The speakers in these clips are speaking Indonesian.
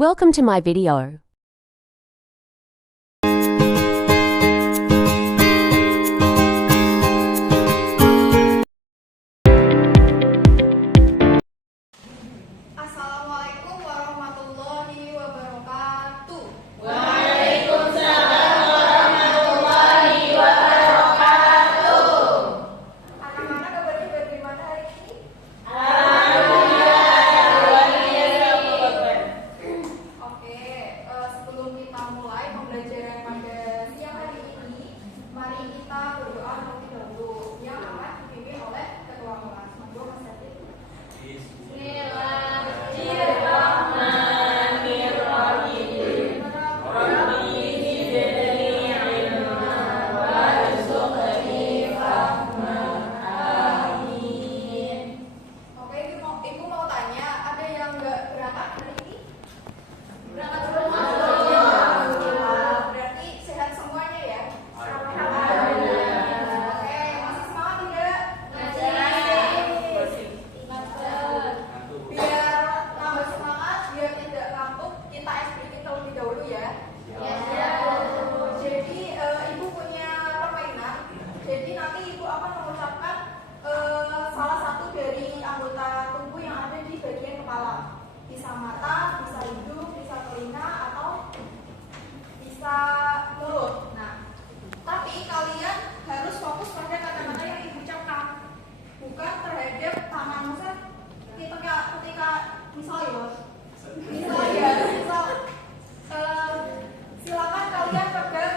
Welcome to my video. Assalamualaikum warahmatullahi wabarakatuh. Waalaikumsalam warahmatullahi wabarakatuh. Anak-anak kabar bagaimana hari ini? Oke, sebelum kita mulai pembelajaran pada siang hari ini, mari kita berdoa terlebih dahulu yang akan dipimpin oleh ketua kelas. Monggo Mas David. Bismillahirrahmanirrahim. Rabbi zidni ilma warzuqni fahma. Amin. Oke, Ibu mau tanya, ada yang nggak berangkat hari ini? Berangkat semua? Berarti sehat semuanya ya? Alhamdulillah. Oke, masih semangat tidak? Biar tambah semangat, biar tidak ngantuk, kita explain terlebih dahulu ya. Jadi Ibu punya permainan. Jadi nanti Ibu akan mengucapkan salah satu dari anggota tubuh yang ada di bagian kepala. Bisa mata, bisa hidung, bisa telinga, atau bisa mulut. Nah, tapi kalian harus fokus pada kata-kata yang Ibu ucapkan, bukan terhadap tangan. Maksudnya ketika misal silakan kalian pegang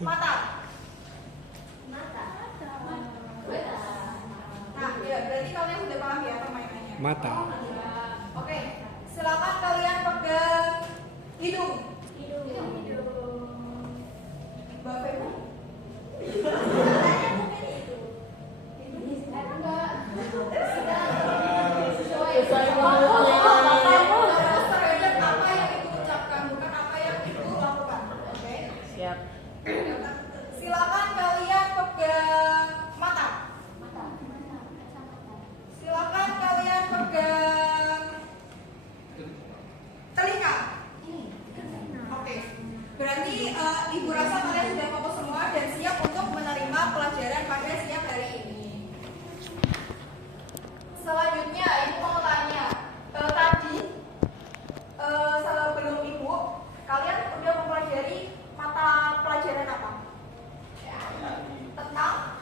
mata. Nah, ya berarti kalian sudah paham ya permainannya. Mata. Oke, silakan kalian pegang hidung. Mbak Febo. Terhadap apa yang Ibu ucapkan, bukan apa yang Ibu lakukan. Oke? Siap. Silakan kalian pegang mata. Silakan kalian pegang telinga. Oke. Berarti Ibu rasa kalian sudah fokus semua dan siap untuk menerima pelajaran pada siang hari ini. Selanjutnya Ibu mau tanya, tadi sebelum Ibu, kalian udah mempelajari mata pelajaran apa? Tentang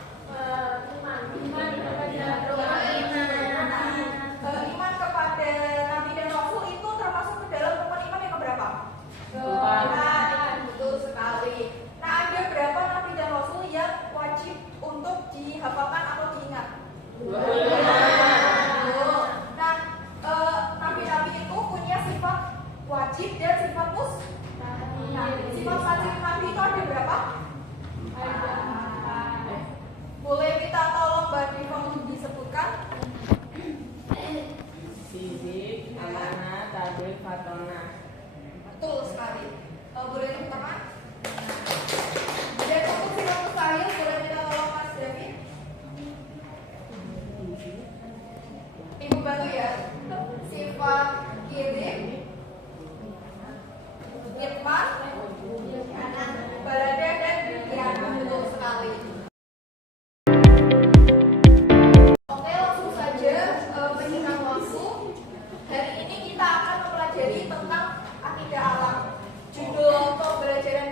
iman kepada Nabi dan Rasul itu termasuk ke dalam rukun iman yang keberapa? Betul sekali. Nah, ada berapa Nabi dan Rasul yang wajib untuk dihafalkan atau diingat? Betul. Nah, Nabi-Nabi itu punya sifat wajib dan sifat mustahil. Nah, sifat wajib Nabi itu ada berapa? Boleh minta tolong Mbak Diva untuk disebutkan? Sizik, amanah, tabligh, fatonah. Betul sekali. Boleh tepuk tangan? Dan untuk sifat mustahil, boleh minta tolong Mas David? Ibu bantu ya. Sifat kirim, itman, barada, dan kiana. Betul sekali. Oke, langsung saja menyingkat waktu. Hari ini kita akan mempelajari tentang akidah alam. Judul pembelajaran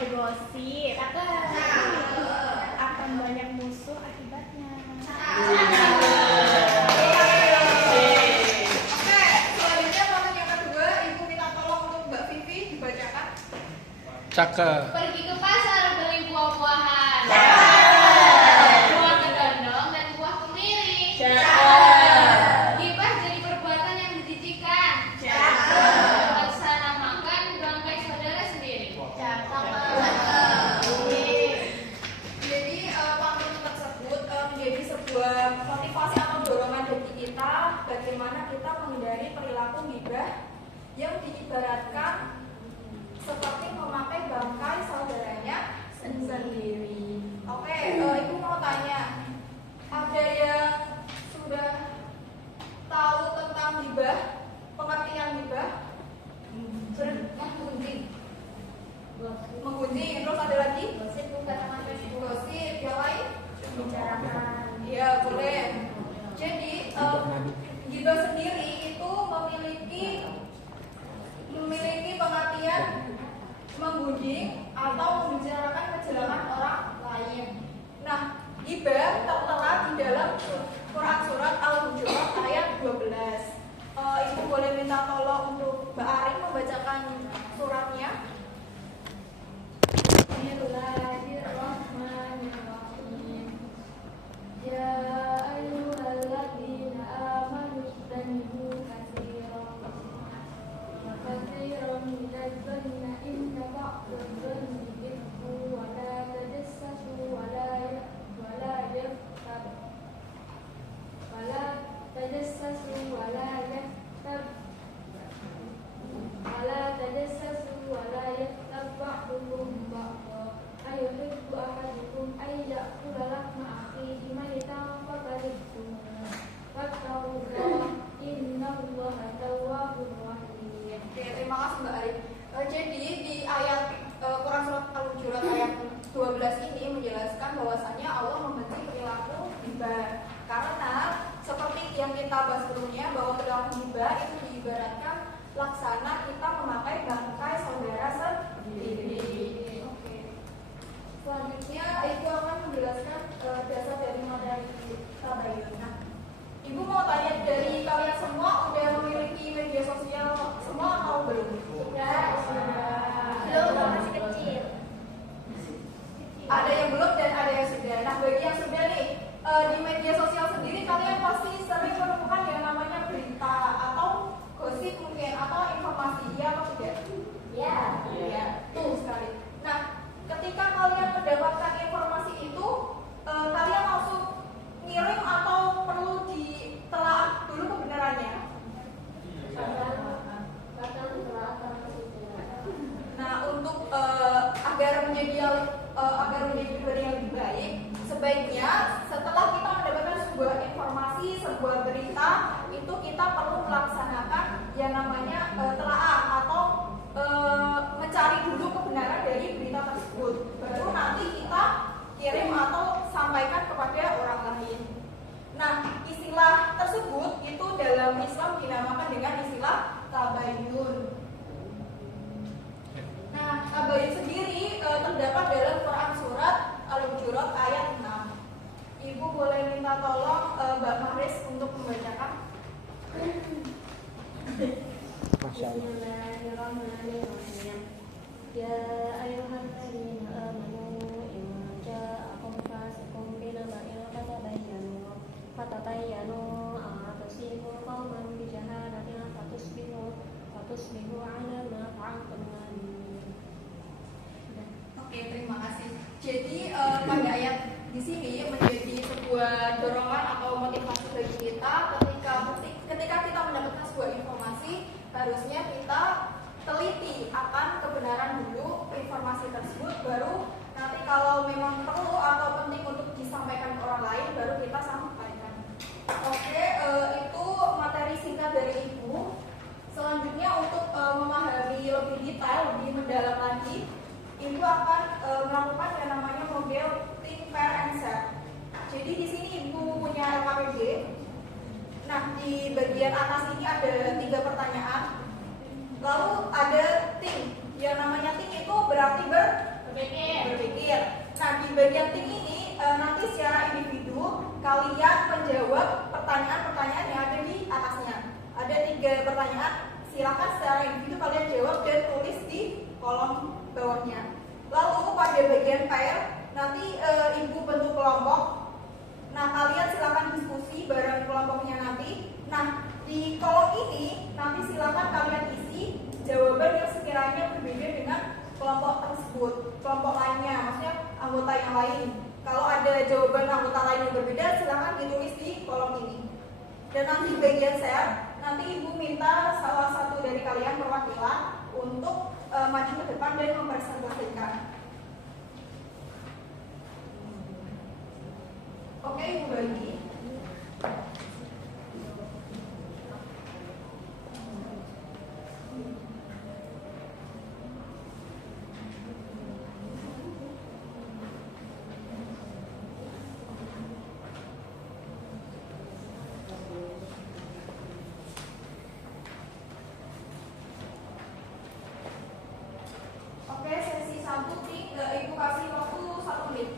bergosip. Akan banyak musuh akibatnya. Oke, selanjutnya konten yang kedua, Ibu minta tolong untuk Mbak Vivi dibacakan. Cakep. Pergi ke pasar beli buah-buahan. Buah kedondong dan buah kemiri. Gibah jadi perbuatan yang menjijikan. Laksana makan bangkai saudara sendiri. Jadi pantun tersebut menjadi sebuah motivasi atau dorongan bagi kita bagaimana kita menghindari perilaku gibah yang diibaratkan seperti memakai bangkai saudaranya sendiri. Oke, Ibu mau tanya, ada yang sudah tahu tentang gibah, pengertian gibah? Menggunjing, terus ada lagi? Gosip, yang lain? Bicarakan. Iya, boleh. Jadi, gibah sendiri itu memiliki pengertian menggunjing atau membicarakan kejelekan orang lain. Nah, gibah tertera di dalam surat Al-Hujurat ayat 12. Ibu boleh minta tolong untuk Mbak Arin membacakan suratnya. Bismillahirrahmanirrahim. Ya ayyuhalladzina amanu ijtanibu katsiran minadh-dhanni inna ba'dadh-dhanni ithmun wa la tajassasu wa la yaghtab ba'dukum ba'dha ayuhibbu ahadukum ay ya'kula lahma akhihi maytan fakarihtum wattaqullaha innallaha tawwabur rahim. Oke, terima kasih Mbak Arin. Jadi di ayat Quran surat Al-Hujurat ayat 12 ini menjelaskan bahwasannya Allah membenci perilaku gibah. Karena seperti yang kita bahas sebelumnya bahwa perilaku gibah itu diibaratkan laksana kita memakai bangkai saudara sendiri. Oke. Selanjutnya Ibu akan menjelaskan dasar dari materi tabayun. Nah, Ibu mau tanya dari kalian semua udah memiliki media sosial semua atau belum? Sudah. Belum, Masih kecil. Ada yang belum dan ada yang sudah. Nah, bagi yang sudah nih, di media sosial sendiri kalian pasti sering menemukan yang namanya berita atau gosip mungkin atau informasi, iya atau tidak? Ya. Iya, tuh sekali. Nah, ketika kalian mendapatkan informasi itu, kalian langsung ngirim atau perlu ditelaah dulu kebenarannya? Nah, untuk agar menjadi pribadi yang lebih baik, sebaiknya setelah kita mendapatkan sebuah informasi, sebuah berita, itu kita perlu melaksanakan yang namanya telaah atau mencari dulu kebenaran dari berita tersebut. Baru nanti kita kirim atau sampaikan kepada orang lain. Nah, istilah tersebut itu dalam Islam dinamakan dengan istilah tabayun. Nah, tabayun sendiri terdapat dalam Quran surat Al-Hujurat ayat 6. Ibu boleh minta tolong Mbak Maris untuk membacakan. Bismillahirrahmanirrahim. Ya ayyuhalladzina amanu in ja'akum fasiqun binaba'in fatabayyanu an tusibu qauman bijahalatin fatusbihu 'ala ma fa'altum nadimin. Oke, terima kasih. Jadi pada ayat di sini menjadi sebuah dorongan atau motivasi bagi kita ketika kita mendapatkan sebuah informasi, harusnya kita teliti akan kebenaran dulu informasi tersebut, baru nanti kalau memang perlu atau penting untuk disampaikan ke orang lain, baru kita sampaikan. Oke, itu materi singkat dari Ibu. Selanjutnya untuk memahami lebih detail, lebih mendalam lagi, Ibu akan melakukan yang namanya model think, pair, and share. Jadi di sini Ibu punya LKPD. Nah, di bagian atas ini ada 3 pertanyaan. Lalu ada think. Yang namanya think itu berarti berbeda. Berpikir. Nah, di bagian tim ini nanti secara individu kalian menjawab pertanyaan-pertanyaan yang ada di atasnya. Ada 3 pertanyaan, silakan secara individu kalian jawab dan tulis di kolom bawahnya. Lalu pada bagian pair nanti ibu bentuk kelompok. Nah, kalian silakan diskusi bareng kelompoknya nanti. Nah, di kolom ini nanti silakan kalian isi jawaban yang sekiranya berbeda dengan kelompok tersebut, kelompok lainnya, maksudnya anggota yang lain. Kalau ada jawaban anggota lain yang berbeda, silakan ditulis di kolom ini. Dan nanti bagian share, nanti ibu minta salah satu dari kalian perwakilan untuk maju ke depan dan mempresentasikan. Oke, ibu bagi. Oke, sesi 1 ibu kasih waktu 1 menit.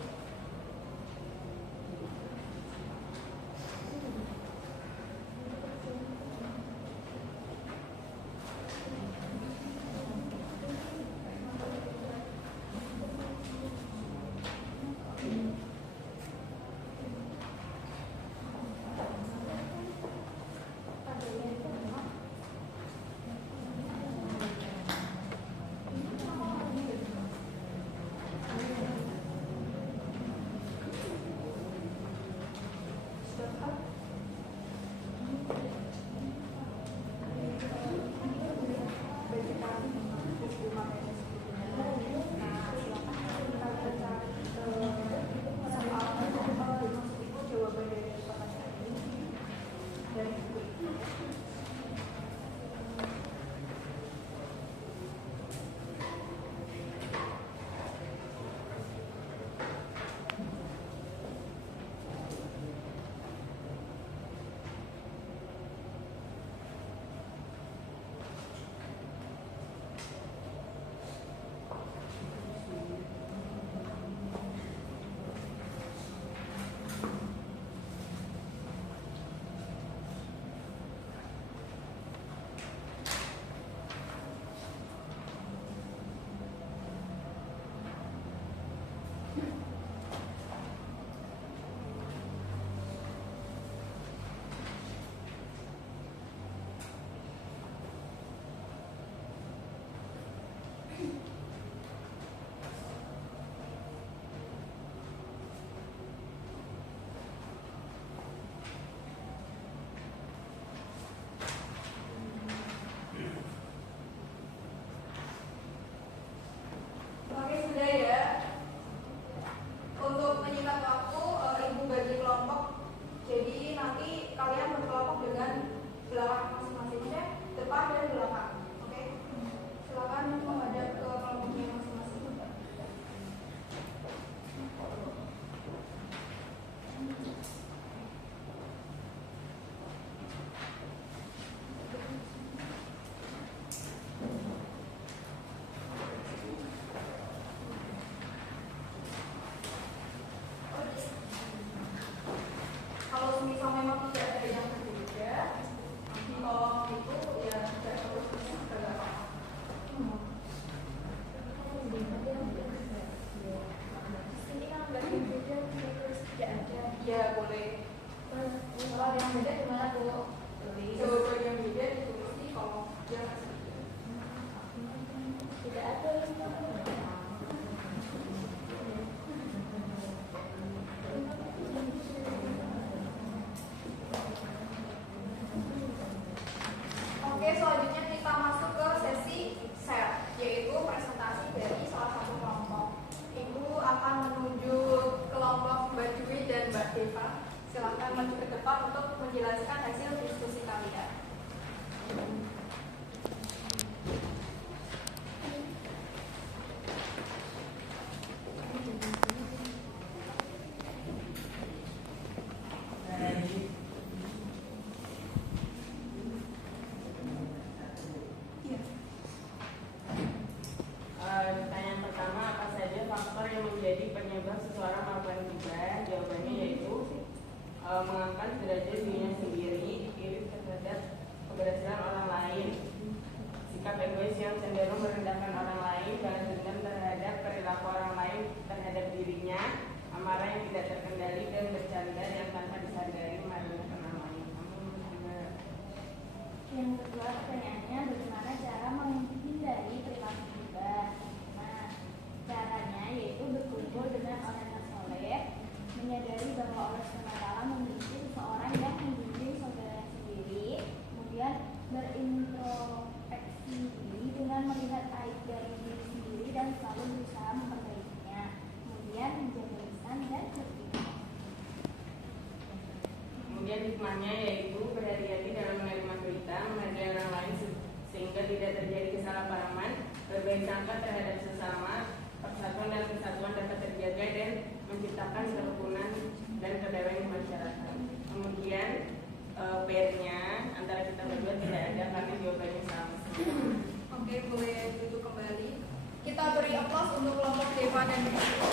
Oke, sudah ya. Untuk menyingkat waktu, ibu bagi kelompok. Jadi nanti kalian berkelompok dengan belakang masing-masing, ya, depan dan belakang. Oke, silakan menghadap ke kelompoknya masing-masing. Kalau misal memang tidak ada yang berbeda di kolom itu, ya tidak perlu berapa. Ini kan bagi beda terus tidak ada. Ya boleh. Kalau yang beda gimana tuh? Jawaban yang beda ditulis di kolom. Ya. Tidak ada. Oke, selanjutnya kita masuk ke sesi share, yaitu presentasi dari salah satu kelompok. Ibu akan menuju kelompok Mbak Dwi dan Mbak Deva. Silakan maju ke depan untuk menjelaskan hasil diskusi kalian. Pertanyaan pertama, apa saja menjadi penyebab seseorang melakukan gibah? Jawabannya yaitu mengangkat derajat dirinya sendiri, iri terhadap keberhasilan orang lain, sikap egois yang cenderung merendahkan orang lain, balas dendam terhadap perilaku orang lain terhadap dirinya, amarah yang tidak terkendali, dan bercanda yang tanpa disadari merendahkan orang lain. Yang kedua pertanyaannya, bagaimana cara menghindari perilaku gibah? Nah, caranya yaitu berkumpul dengan orang yang soleh, menyadari bahwa Allah SWT memiliki seseorang yang membimbing saudara sendiri, kemudian berintrospeksi diri dengan melihat aib dari diri sendiri dan selalu berusaha memperbaikinya, kemudian menjaga lisan dan berpikir. Kemudian hikmahnya yaitu berhati-hati dalam menerima berita, menghargai orang lain sehingga tidak terjadi kesalahpahaman, berbaik sangka terhadap sesama, persatuan dan kesatuan dapat terjaga dan menciptakan kerukunan dan kedamaian masyarakat. Kemudian PR-nya antara kita berdua tidak ada karena jawabannya sama. Oke, boleh duduk kembali. Kita beri aplaus untuk kelompok Deva dan Rizky.